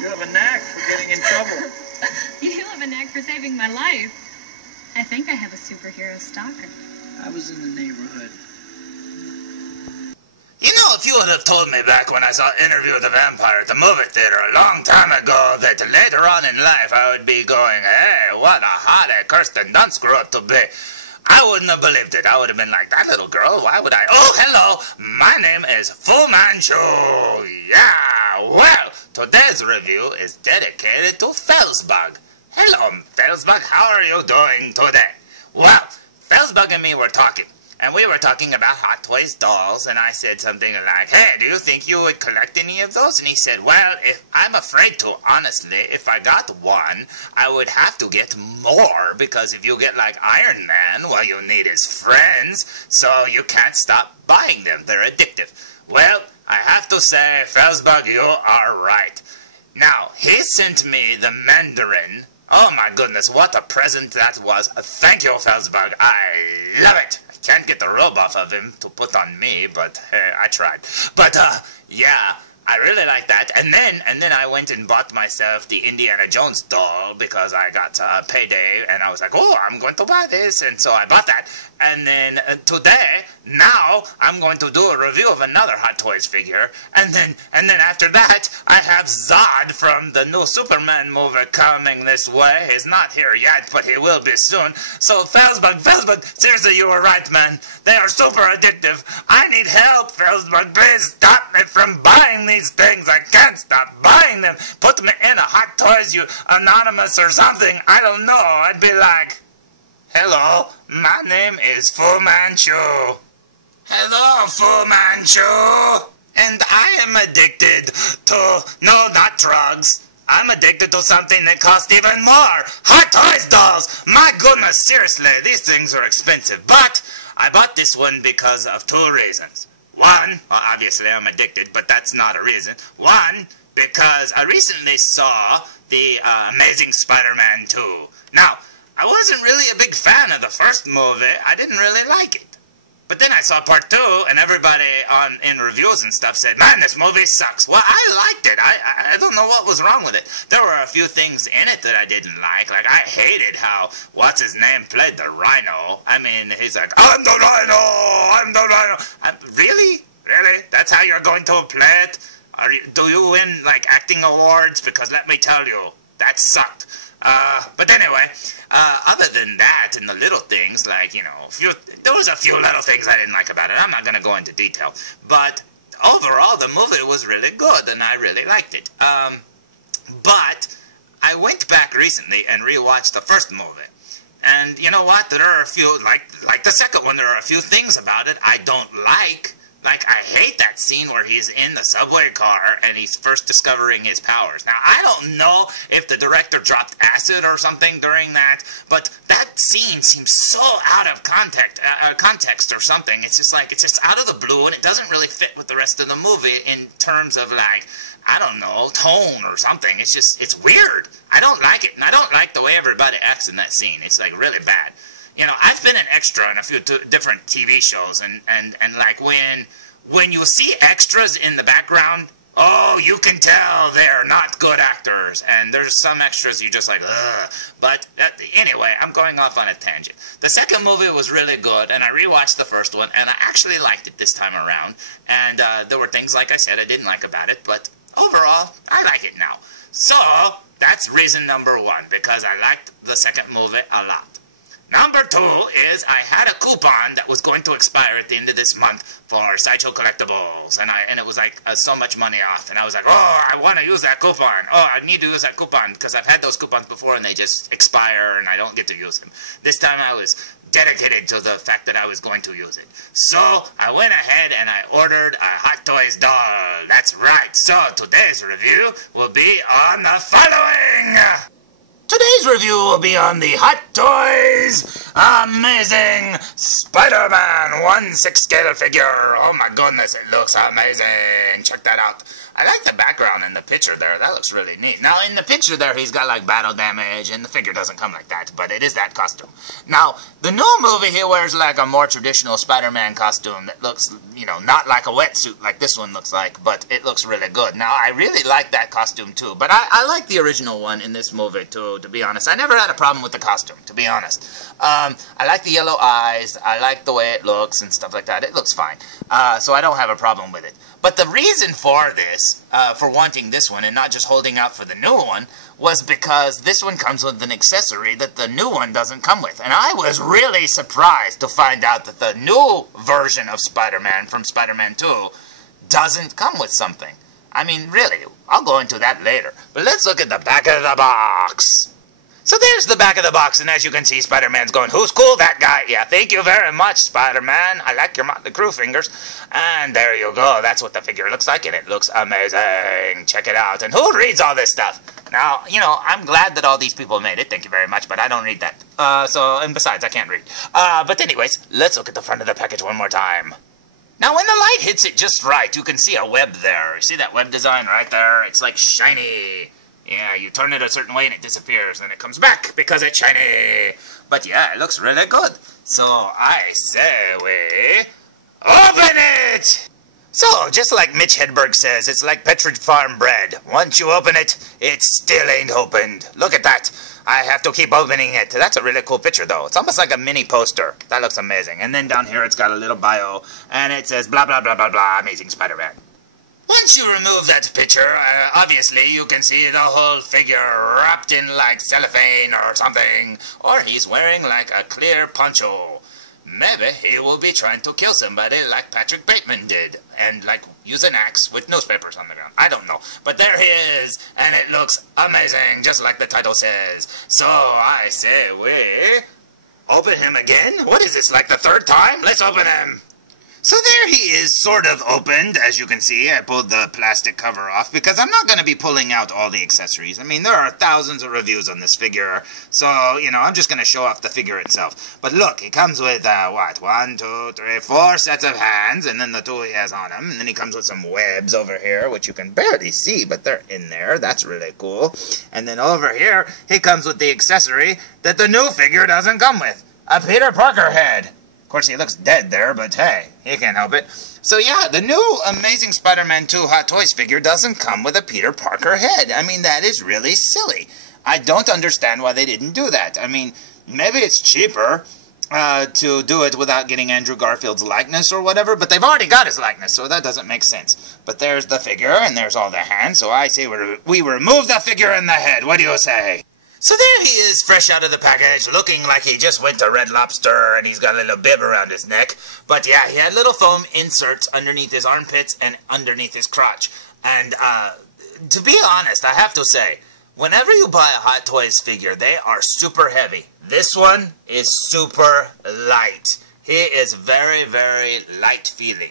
You have a knack for getting in trouble. You have a knack for saving my life. I think I have a superhero stalker. I was in the neighborhood. You know, if you would have told me back when I saw Interview with the Vampire at the movie theater a long time ago that later on in life I would be going, hey, what a hottie Kirsten Dunst grew up to be, I wouldn't have believed it. I would have been like, that little girl, why would I? Oh, hello, my name is Fu Manchu. Yeah, well, today's review is dedicated to felzbug. Hello, felzbug, how are you doing today? Well, felzbug and me were talking. And we were talking about Hot Toys dolls, and I said something like, hey, do you think you would collect any of those? And he said, well, I'm afraid to, honestly. If I got one, I would have to get more, because if you get like Iron Man, well, you need his friends, so you can't stop buying them. They're addictive. Well, I have to say, felzbug, you are right. Now, he sent me the Mandarin. Oh my goodness, what a present that was. Thank you, felzbug. I love it. Can't get the robe off of him to put on me, but I tried. But yeah, I really like that. And then I went and bought myself the Indiana Jones doll because I got payday, and I was like, oh, I'm going to buy this, and so I bought that. And then today, now I'm going to do a review of another Hot Toys figure, and then after that, I have Zod from the new Superman movie coming this way. He's not here yet, but he will be soon. So felzbug, seriously, you were right, man. They are super addictive. I need help, felzbug. Please stop me from buying these things. I can't stop buying them. Put me in a Hot Toys, you anonymous or something. I don't know. I'd be like, hello, my name is Fu Manchu. Hello, Fu Manchu. And I am addicted to, no, not drugs. I'm addicted to something that costs even more. Hot Toys dolls. My goodness, seriously, these things are expensive. But I bought this one because of two reasons. One, well, obviously I'm addicted, but that's not a reason. One, because I recently saw the Amazing Spider-Man 2. Now, I wasn't really a big fan of the first movie. I didn't really like it. But then I saw part 2, and everybody in reviews and stuff said, man, this movie sucks. Well, I liked it. I don't know what was wrong with it. There were a few things in it that I didn't like. Like, I hated how, what's-his-name played the Rhino. I mean, he's like, I'm the Rhino! I'm the Rhino! Really? Really? That's how you're going to play it? Do you win, like, acting awards? Because let me tell you, that sucked. But anyway, other than that, and the little things, like, you know, there was a few little things I didn't like about it. I'm not going to go into detail. But overall, the movie was really good, and I really liked it. But I went back recently and rewatched the first movie. And you know what? There are a few, like the second one, there are a few things about it I don't like. Like, I hate that scene where he's in the subway car and he's first discovering his powers. Now, I don't know if the director dropped acid or something during that, but that scene seems so out of context or something. It's just like, it's just out of the blue, and it doesn't really fit with the rest of the movie in terms of, like, I don't know, tone or something. It's just, it's weird. I don't like it, and I don't like the way everybody acts in that scene. It's, like, really bad. You know, I've been an extra in a few different TV shows, and like, when you see extras in the background, oh, you can tell they're not good actors, and there's some extras you're just like, ugh. But anyway, I'm going off on a tangent. The second movie was really good, and I rewatched the first one, and I actually liked it this time around, and there were things, like I said, I didn't like about it, but overall, I like it now. So, that's reason number one, because I liked the second movie a lot. Number 2 is I had a coupon that was going to expire at the end of this month for Sideshow Collectibles, and it was like so much money off, and I was like, oh, I want to use that coupon. Oh, I need to use that coupon, because I've had those coupons before and they just expire and I don't get to use them. This time I was dedicated to the fact that I was going to use it. So I went ahead and I ordered a Hot Toys doll. That's right. So today's review will be on the following. Today's review will be on the Hot Toys Amazing Spider-Man 1/6 scale figure. Oh my goodness, it looks amazing. Check that out. I like the background in the picture there. That looks really neat. Now, in the picture there, he's got like battle damage, and the figure doesn't come like that, but it is that costume. Now, the new movie, he wears like a more traditional Spider-Man costume that looks, you know, not like a wetsuit like this one looks like, but it looks really good. Now, I really like that costume too, but I like the original one in this movie too, to be honest. I never had a problem with the costume, to be honest. I like the yellow eyes. I like the way it looks and stuff like that. It looks fine, so I don't have a problem with it. But the reason for this, for wanting this one and not just holding out for the new one, was because this one comes with an accessory that the new one doesn't come with. And I was really surprised to find out that the new version of Spider-Man from Spider-Man 2 doesn't come with something. I mean, really, I'll go into that later. But let's look at the back of the box. So there's the back of the box, and as you can see, Spider-Man's going, "Who's cool, that guy?" Yeah, thank you very much, Spider-Man. I like your Motley Crue fingers. And there you go. That's what the figure looks like, and it looks amazing. Check it out. And who reads all this stuff? Now, you know, I'm glad that all these people made it. Thank you very much, but I don't read that. And besides, I can't read. But anyways, let's look at the front of the package one more time. Now, when the light hits it just right, you can see a web there. You see that web design right there? It's like shiny. Yeah, you turn it a certain way and it disappears, and it comes back because it's shiny. But yeah, it looks really good. So I say we open it! So, just like Mitch Hedberg says, it's like Petridge Farm bread. Once you open it, it still ain't opened. Look at that. I have to keep opening it. That's a really cool picture, though. It's almost like a mini poster. That looks amazing. And then down here, it's got a little bio, and it says blah, blah, blah, blah, blah, Amazing Spider-Man. Once you remove that picture, obviously you can see the whole figure wrapped in like cellophane or something. Or he's wearing like a clear poncho. Maybe he will be trying to kill somebody like Patrick Bateman did. And like use an axe with newspapers on the ground. I don't know. But there he is. And it looks amazing, just like the title says. So I say we open him again? What is this, like the third time? Let's open him. So there he is, sort of opened, as you can see. I pulled the plastic cover off because I'm not going to be pulling out all the accessories. I mean, there are thousands of reviews on this figure, so, you know, I'm just going to show off the figure itself. But look, he comes with, what, 1, 2, 3, 4 sets of hands, and then the 2 he has on him, and then he comes with some webs over here, which you can barely see, but they're in there. That's really cool. And then over here, he comes with the accessory that the new figure doesn't come with, a Peter Parker head. Of course, he looks dead there, but hey, he can't help it. So yeah, the new Amazing Spider-Man 2 Hot Toys figure doesn't come with a Peter Parker head. I mean, that is really silly. I don't understand why they didn't do that. I mean, maybe it's cheaper to do it without getting Andrew Garfield's likeness or whatever, but they've already got his likeness, so that doesn't make sense. But there's the figure, and there's all the hands, so I say we remove the figure and the head. What do you say? So there he is, fresh out of the package, looking like he just went to Red Lobster, and he's got a little bib around his neck. But yeah, he had little foam inserts underneath his armpits and underneath his crotch. And to be honest, I have to say, whenever you buy a Hot Toys figure, they are super heavy. This one is super light. He is very, very light feeling.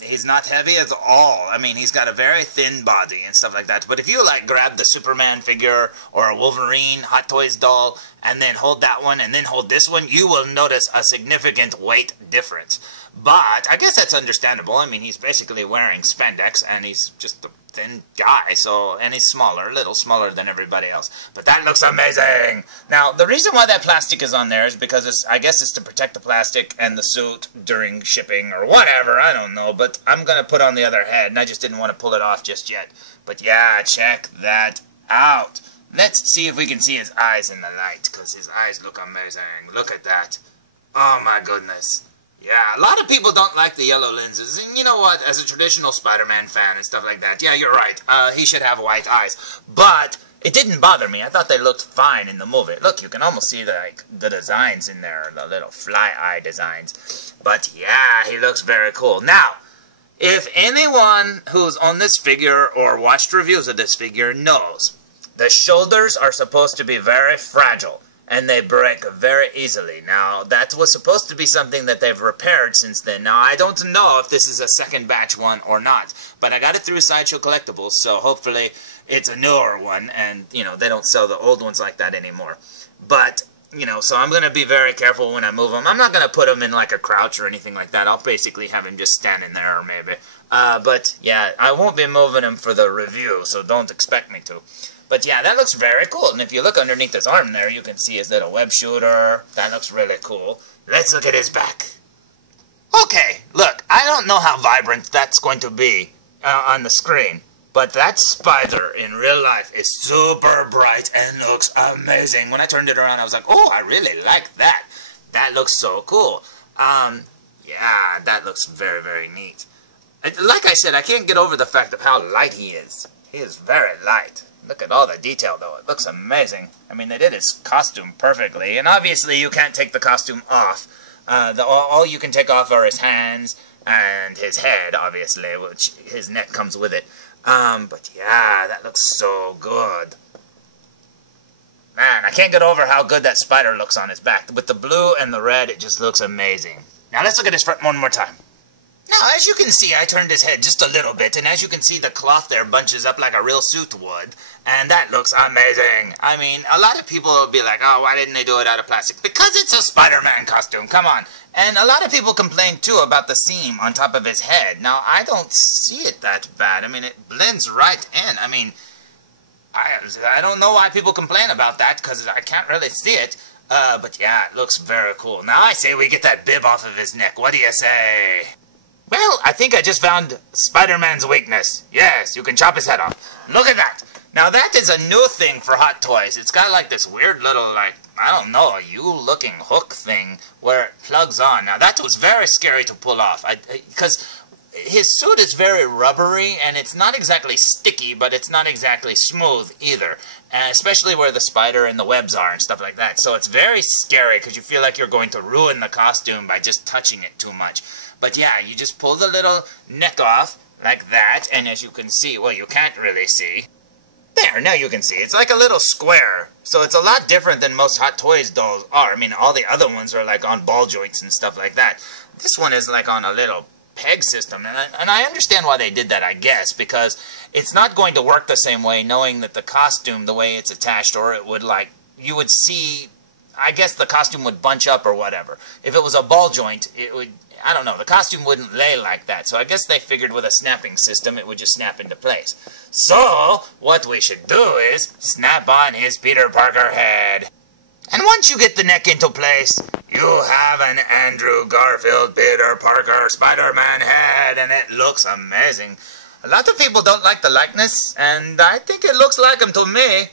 He's not heavy at all. I mean, he's got a very thin body and stuff like that. But if you, like, grab the Superman figure or a Wolverine Hot Toys doll and then hold that one and then hold this one, you will notice a significant weight difference. But I guess that's understandable. I mean, he's basically wearing spandex, and he's just a thin guy, so, and he's smaller, a little smaller than everybody else. But that looks amazing! Now, the reason why that plastic is on there is because I guess it's to protect the plastic and the suit during shipping or whatever, I don't know. But I'm going to put on the other head, and I just didn't want to pull it off just yet. But yeah, check that out. Let's see if we can see his eyes in the light, because his eyes look amazing. Look at that. Oh my goodness. Yeah, a lot of people don't like the yellow lenses, and you know what, as a traditional Spider-Man fan and stuff like that, yeah, you're right, he should have white eyes, but it didn't bother me. I thought they looked fine in the movie. Look, you can almost see the designs in there, the little fly eye designs, but yeah, he looks very cool. Now, if anyone who's on this figure or watched reviews of this figure knows, the shoulders are supposed to be very fragile, and they break very easily. Now, that was supposed to be something that they've repaired since then. Now, I don't know if this is a second batch one or not, but I got it through Sideshow Collectibles, so hopefully it's a newer one, and, you know, they don't sell the old ones like that anymore. But you know, so I'm going to be very careful when I move him. I'm not going to put him in like a crouch or anything like that. I'll basically have him just standing there or maybe. But yeah, I won't be moving him for the review, so don't expect me to. But yeah, that looks very cool. And if you look underneath his arm there, you can see his little web shooter. That looks really cool. Let's look at his back. Okay, look, I don't know how vibrant that's going to be on the screen. But that spider in real life is super bright and looks amazing. When I turned it around, I was like, oh, I really like that. That looks so cool. Yeah, that looks very, very neat. Like I said, I can't get over the fact of how light he is. He is very light. Look at all the detail, though. It looks amazing. I mean, they did his costume perfectly. And obviously, you can't take the costume off. All you can take off are his hands and his head, obviously, which his neck comes with it. But yeah, that looks so good. Man, I can't get over how good that spider looks on his back. With the blue and the red, it just looks amazing. Now let's look at his front one more time. Now, as you can see, I turned his head just a little bit, and as you can see, the cloth there bunches up like a real suit would, and that looks amazing. I mean, a lot of people will be like, oh, why didn't they do it out of plastic? Because it's a Spider-Man costume, come on. And a lot of people complain, too, about the seam on top of his head. Now, I don't see it that bad. I mean, it blends right in. I mean, I don't know why people complain about that, because I can't really see it. But yeah, it looks very cool. Now, I say we get that bib off of his neck. What do you say? Well, I think I just found Spider-Man's weakness. Yes, you can chop his head off. Look at that. Now, that is a new thing for Hot Toys. It's got like this weird little, like, I don't know, a U-looking hook thing where it plugs on. Now, that was very scary to pull off. Because his suit is very rubbery, and it's not exactly sticky, but it's not exactly smooth either. Especially where the spider and the webs are and stuff like that. So it's very scary because you feel like you're going to ruin the costume by just touching it too much. But yeah, you just pull the little neck off like that, and as you can see, well, you can't really see. There, now you can see. It's like a little square. So it's a lot different than most Hot Toys dolls are. I mean, all the other ones are like on ball joints and stuff like that. This one is like on a little peg system, and I understand why they did that, I guess, because it's not going to work the same way knowing that the costume, the way it's attached, or it would like, you would see, I guess the costume would bunch up or whatever. If it was a ball joint, it would, I don't know, the costume wouldn't lay like that. So I guess they figured with a snapping system, it would just snap into place. So, what we should do is snap on his Peter Parker head. And once you get the neck into place, you have an Andrew Garfield Peter Parker Spider-Man head, and it looks amazing. A lot of people don't like the likeness, and I think it looks like him to me.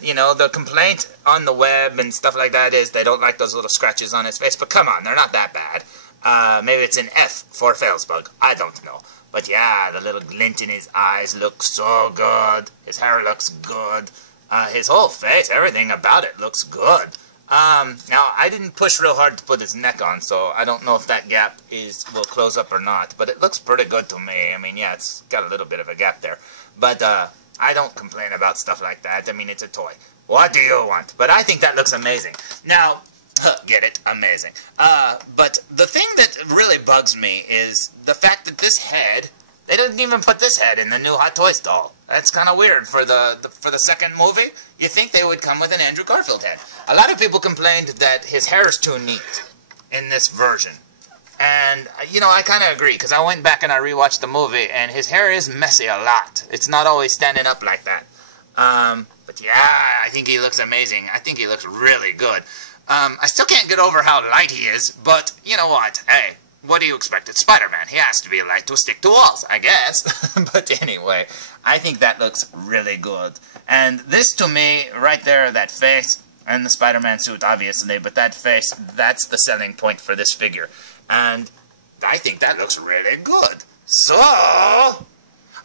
You know, the complaint on the web and stuff like that is they don't like those little scratches on his face, but come on, they're not that bad. Maybe it's an F for felzbug. I don't know. But yeah, the little glint in his eyes looks so good. His hair looks good. His whole face, everything about it looks good. Now, I didn't push real hard to put his neck on, so I don't know if that gap will close up or not. But it looks pretty good to me. I mean, yeah, it's got a little bit of a gap there. But I don't complain about stuff like that. I mean, it's a toy. What do you want? But I think that looks amazing. Now, get it? Amazing. But the thing that really bugs me is the fact that this head, they didn't even put this head in the new Hot Toys doll. That's kind of weird for the second movie. You think they would come with an Andrew Garfield head. A lot of people complained that his hair is too neat in this version. And, you know, I kind of agree, because I went back and I rewatched the movie, and his hair is messy a lot. It's not always standing up like that. But yeah, I think he looks amazing. I think he looks really good. I still can't get over how light he is, but you know what? Hey, what do you expect? It's Spider-Man. He has to be light to stick to walls, I guess. But anyway, I think that looks really good. And this, to me, right there, that face, and the Spider-Man suit, obviously, but that face, that's the selling point for this figure. And I think that looks really good. So, a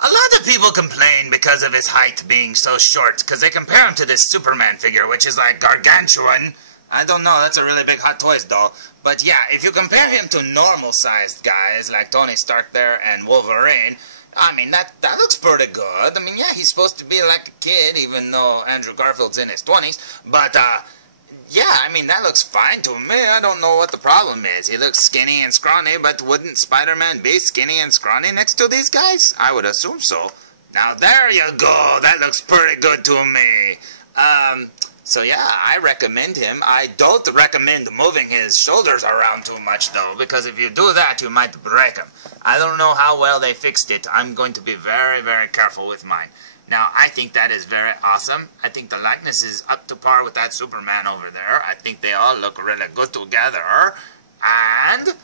lot of people complain because of his height being so short, because they compare him to this Superman figure, which is like gargantuan. I don't know, that's a really big Hot Toys doll. But yeah, if you compare him to normal-sized guys like Tony Stark there and Wolverine, I mean, that looks pretty good. I mean, yeah, he's supposed to be like a kid, even though Andrew Garfield's in his 20s. But, yeah, I mean, that looks fine to me. I don't know what the problem is. He looks skinny and scrawny, but wouldn't Spider-Man be skinny and scrawny next to these guys? I would assume so. Now, there you go. That looks pretty good to me. So yeah, I recommend him. I don't recommend moving his shoulders around too much though, because if you do that, you might break him. I don't know how well they fixed it. I'm going to be very, very careful with mine. Now, I think that is very awesome. I think the likeness is up to par with that Superman over there. I think they all look really good together. And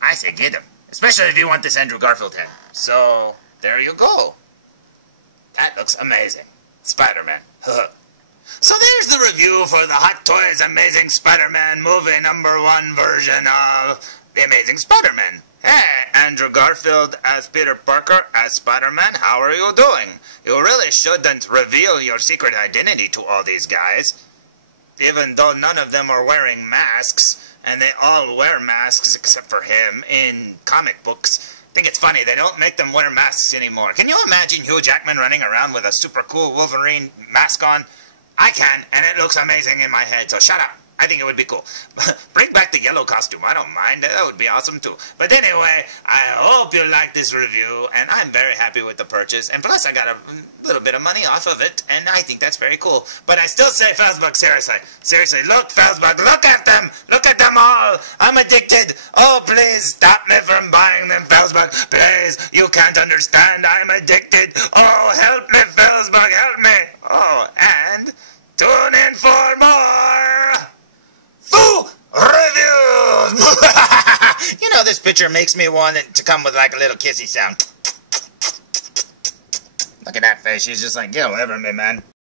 I say get him. Especially if you want this Andrew Garfield head. So, there you go. That looks amazing. Spider-Man. So there's the review for the Hot Toys Amazing Spider-Man movie #1 version of The Amazing Spider-Man. Hey, Andrew Garfield as Peter Parker as Spider-Man, how are you doing? You really shouldn't reveal your secret identity to all these guys. Even though none of them are wearing masks, and they all wear masks except for him in comic books. I think it's funny, they don't make them wear masks anymore. Can you imagine Hugh Jackman running around with a super cool Wolverine mask on? I can, and it looks amazing in my head, so shut up. I think it would be cool. Bring back the yellow costume. I don't mind. That would be awesome too. But anyway, I hope you like this review, and I'm very happy with the purchase. And plus, I got a little bit of money off of it, and I think that's very cool. But I still say, felzbug, seriously. Seriously, look, felzbug, look at them. Look at them all. I'm addicted. Oh, please, stop me from buying them, felzbug. Please, you can't understand. I'm addicted. Oh, help me, felzbug, help me. Oh, and tune in for more reviews. You know, this picture makes me want it to come with like a little kissy sound. Look at that face. She's just like, get over me, man.